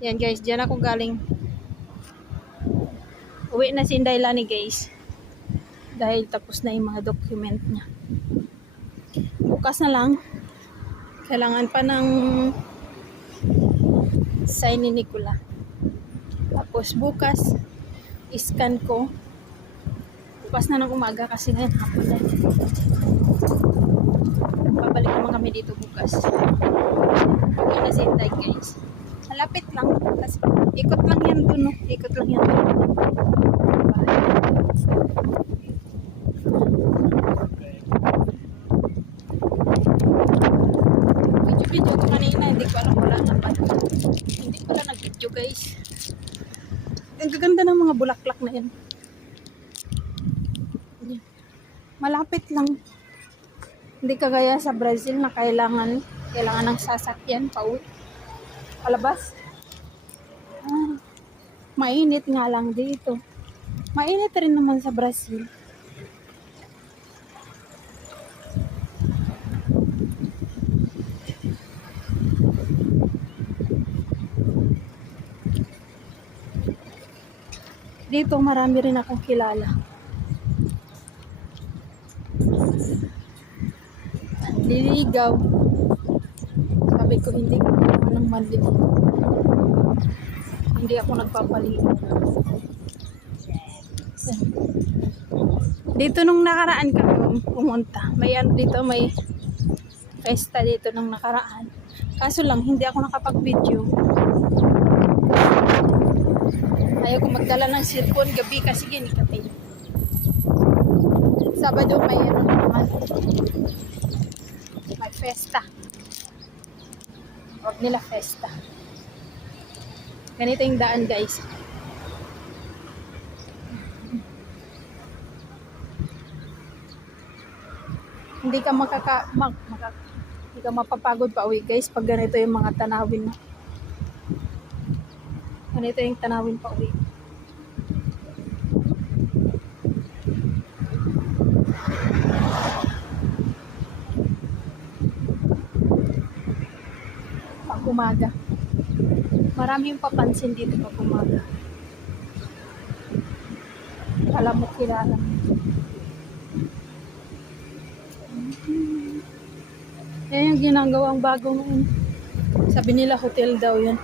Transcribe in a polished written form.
Yan guys, diyan ako galing. Uwi na si Indaylani guys. Dahil tapos na yung mga document niya. Bukas na lang. Kailangan pa ng sign ni Nicola. Tapos bukas, iscan ko. Bukas na ng umaga kasi ngayon hapon na. Babalik naman kami dito bukas. Uwi na si Inday guys. Malapit lang. Kasi ikot lang yan dun. No? Ikot lang yan dun. Video ko kanina. Hindi ko alam wala na pa. Hindi ko lang nag-video guys. Ang gaganda ng mga bulaklak na yan. Malapit lang. Hindi kagaya sa Brazil na kailangan ng sasakyan pauwi. Palabas. Mainit nga lang dito. Mainit rin naman sa Brazil. Dito marami rin akong kilala. Liligaw. Sabi ko hindi ko ng manliligaw. Hindi ako nagpapaligaw. Dito nung nakaraan kami pumunta. May dito may festa dito nung nakaraan. Kaso lang hindi ako nakapag-video. Ayaw ko magdala ng cellphone gabi kasi ginikatay. Sabado may naman. May festa. Huwag nila festa. Ganito yung daan guys. Hindi ka hindi ka mapapagod pa uwi guys pag ganito yung mga tanawin mo. Ganito yung tanawin pa uwi. Pag umaga. Maraming papansin dito pag umaga. Alam mo kilala. Yan yung ginagawang bago ngayon. Sabi nila hotel daw yan.